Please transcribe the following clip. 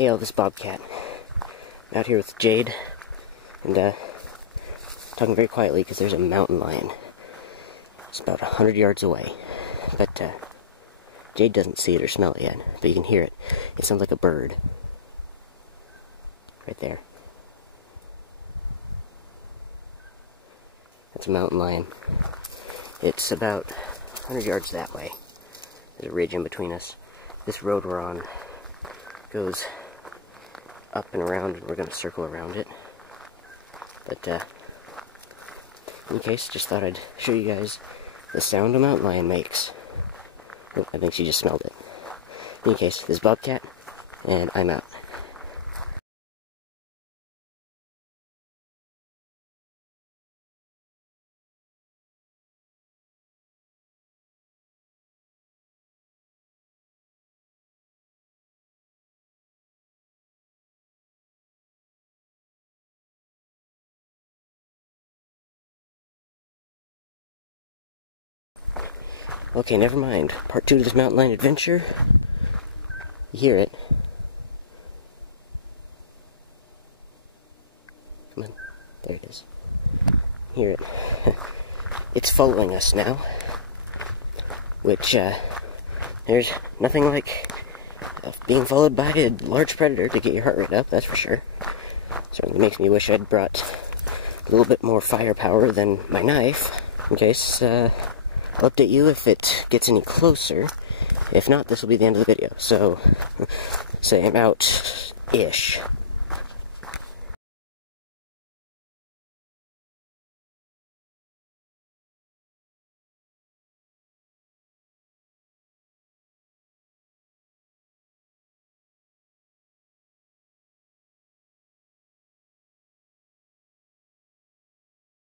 Hey, all, this Bobcat. I'm out here with Jade, and talking very quietly because there's a mountain lion. It's about 100 yards away, but Jade doesn't see it or smell it yet, but you can hear it. It sounds like a bird. Right there. That's a mountain lion. It's about 100 yards that way. There's a ridge in between us. This road we're on goes up and around, and we're going to circle around it. But, in any case, just thought I'd show you guys the sound a mountain lion makes. Oh, I think she just smelled it. In any case, this is Bobcat, and I'm out. Okay, never mind. Part 2 to this mountain lion adventure. You hear it. Come on. There it is. Hear it. It's following us now. Which, there's nothing like being followed by a large predator to get your heart rate up, that's for sure. Certainly makes me wish I'd brought a little bit more firepower than my knife, in case, I'll update you if it gets any closer. If not, this will be the end of the video. So, say I'm out-ish.